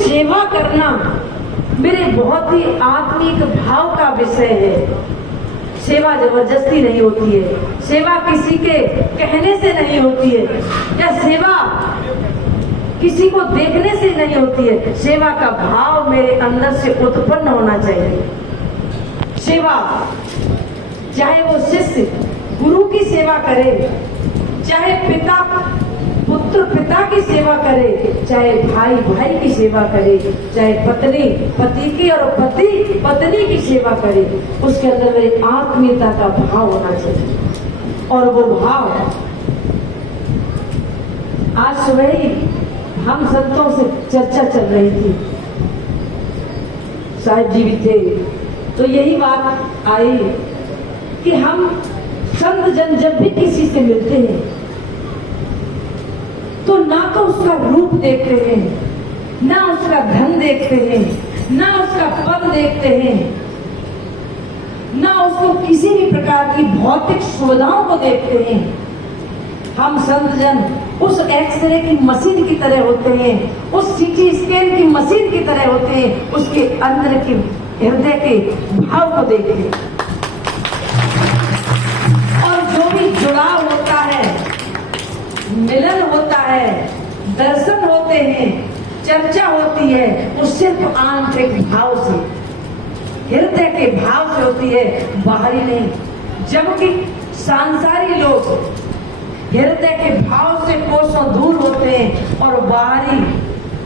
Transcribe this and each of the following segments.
सेवा करना मेरे बहुत ही आत्मिक भाव का विषय है। सेवा जबरदस्ती नहीं होती है, सेवा किसी के कहने से नहीं होती है, या सेवा किसी को देखने से नहीं होती है। सेवा का भाव मेरे अंदर से उत्पन्न होना चाहिए। सेवा, चाहे वो शिष्य गुरु की सेवा करे, चाहे पिता पुत्र पिता की सेवा करे, चाहे भाई भाई की सेवा करे, चाहे पत्नी पति की और पति पत्नी की सेवा करे, उसके अंदर मेरी आत्मीयता का भाव होना चाहिए। और वो भाव आज सुबह ही हम संतों से चर्चा चल रही थी, साहिब जी भी थे, तो यही बात आई कि हम संत जन जब भी किसी से मिलते हैं तो ना तो उसका रूप देखते हैं, ना उसका धन देखते हैं, ना उसका पद देखते हैं, ना उसको किसी भी प्रकार की भौतिक सुविधाओं को देखते हैं। हम संत जन उस एक्सरे की मशीन की तरह होते हैं, उस सीटी स्कैन की मशीन की तरह होते हैं, उसके अंदर के हृदय के भाव को देखते हैं। और जो भी जुड़ाव होता है, मिलन होता है, दर्शन होते हैं, चर्चा होती है, वो सिर्फ आंतरिक भाव से, हृदय के भाव से होती है, बाहरी नहीं। जबकि सांसारिक लोग हृदय के भाव से कोसों दूर होते हैं और बाहरी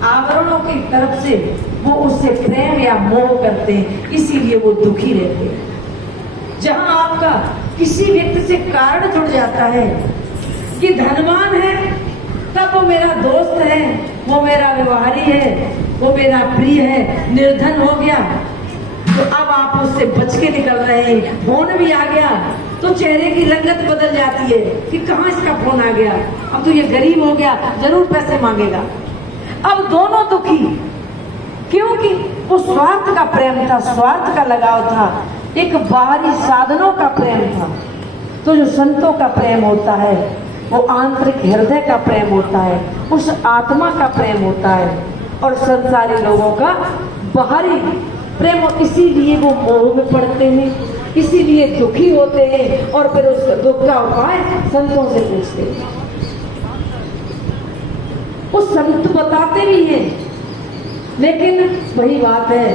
आवरणों की तरफ से वो उससे प्रेम या मोह करते हैं, इसीलिए वो दुखी रहते हैं। जहां आपका किसी व्यक्ति से कारण जुड़ जाता है कि धनवान है, तब वो मेरा दोस्त है, वो मेरा व्यवहारी है, वो मेरा प्रिय है। निर्धन हो गया तो अब आप उससे बच के निकल रहे हैं। फोन भी आ गया तो चेहरे की रंगत बदल जाती है कि कहाँ इसका फोन आ गया, अब तो ये गरीब हो गया, जरूर पैसे मांगेगा। अब दोनों दुखी, क्योंकि वो स्वार्थ का प्रेम था, स्वार्थ का लगाव था, एक बाहरी साधनों का प्रेम था। तो जो संतों का प्रेम होता है वो आंतरिक हृदय का प्रेम होता है, उस आत्मा का प्रेम होता है, और संसारी लोगों का बाहरी प्रेम। इसीलिए वो मोह में पड़ते हैं, इसीलिए दुखी होते हैं, और फिर उस दुख का उपाय संतों से पूछते हैं। वो संत बताते भी हैं, लेकिन वही बात है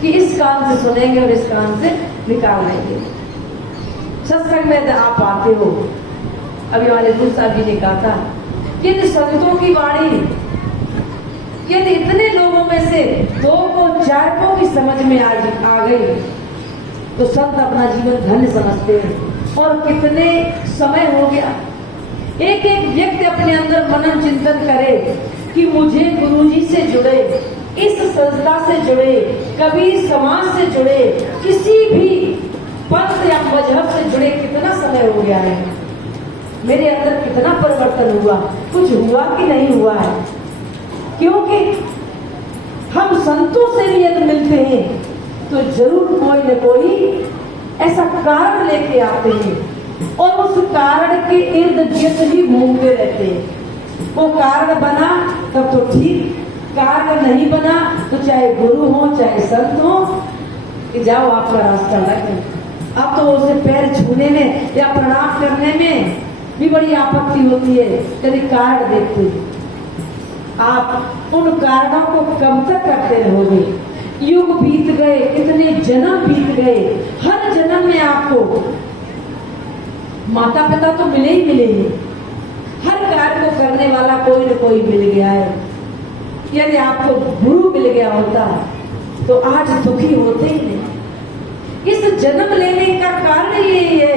कि इस कान से सुनेंगे और इस कान से निकाल लेंगे। सत्संग में आप आते हो, अभी हमारे गुरु साहब जी ने कहा था, यदि संतों की वाणी यदि इतने लोगों में से 2 को 4 को भी समझ में आ गई तो संत अपना जीवन धन्य समझते हैं। और कितने समय हो गया एक एक व्यक्ति अपने अंदर मनन चिंतन करे कि मुझे गुरुजी से जुड़े, इस संस्था से जुड़े, कभी समाज से जुड़े, किसी भी पंथ या मजहब से जुड़े। कितना समय हो गया है, मेरे अंदर कितना परिवर्तन हुआ, कुछ हुआ कि नहीं हुआ है। क्योंकि हम संतों से भी यदि मिलते हैं तो जरूर कोई न कोई ऐसा कारण लेके आते हैं, और उस कारण के इर्द गिर्द ही घूमते रहते हैं। वो कारण बना तब तो ठीक, कारण नहीं बना तो चाहे गुरु हो चाहे संत हो, कि जाओ आपका रास्ता लगे। अब तो उसे पैर छूने में या प्रणाम करने में भी बड़ी आपत्ति होती है, यदि कारण देखते हैं। आप उन कारणों को कब तक करते रहोगे? युग बीत गए, कितने जन्म बीत गए, हर जन्म में आपको माता पिता तो मिले ही मिले हैं, हर कार्य को करने वाला कोई न कोई मिल गया है। यदि आपको गुरु मिल गया होता तो आज दुखी होते ही नहीं। इस जन्म लेने का कारण यही है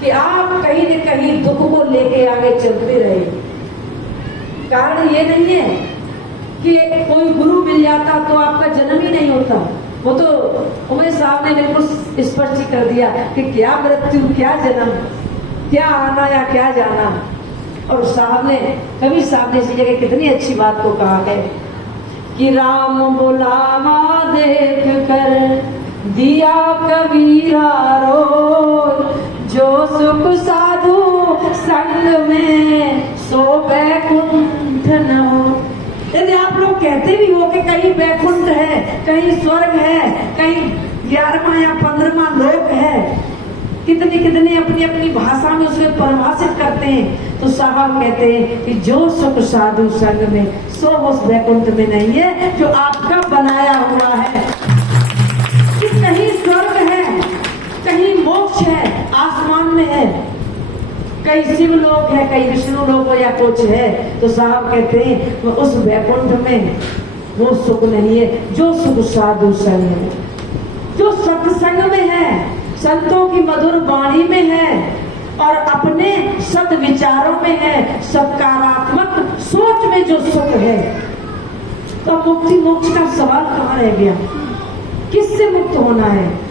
कि आप कहीं न कहीं दुख को लेके आगे चलते रहे। कारण ये नहीं है कि कोई गुरु मिल जाता तो आपका जन्म ही नहीं होता। वो तो उमेश साहब ने बिल्कुल स्पष्ट कर दिया कि क्या मृत्यु, क्या जन्म, क्या आना या क्या जाना। और साहब ने, कबीर साहब ने इसी जगह कितनी अच्छी बात को कहा है कि राम बुलावा देख कर दिया कबीरा रो, जो सुख साधु संग में सो बैकुंठ न हो। यदि आप लोग कहते भी हो कि कहीं वैकुंठ है, कहीं स्वर्ग है, कहीं 11वां या 15वां लोक है, कितने कितने अपनी अपनी भाषा में उसमें परिभाषित करते हैं, तो साहब कहते हैं कि जो सुख साधु संग में सो उस वैकुंठ में नहीं है जो आपका बनाया हुआ है। कि कहीं स्वर्ग है, कहीं मोक्ष है, आसमान में है, कहीं शिव लोक है, कहीं विष्णु लोक या कुछ है, तो साहब कहते हैं वो उस वैकुंठ में वो सुख नहीं है जो सुख साधु संग में, जो सत्संग में है, संतों की मधुर वाणी में है और अपने सद विचारों में है, सकारात्मक सोच में जो सुख है। तो मुक्ति मोक्ष का सवाल कहाँ रह गया? किससे मुक्त होना है?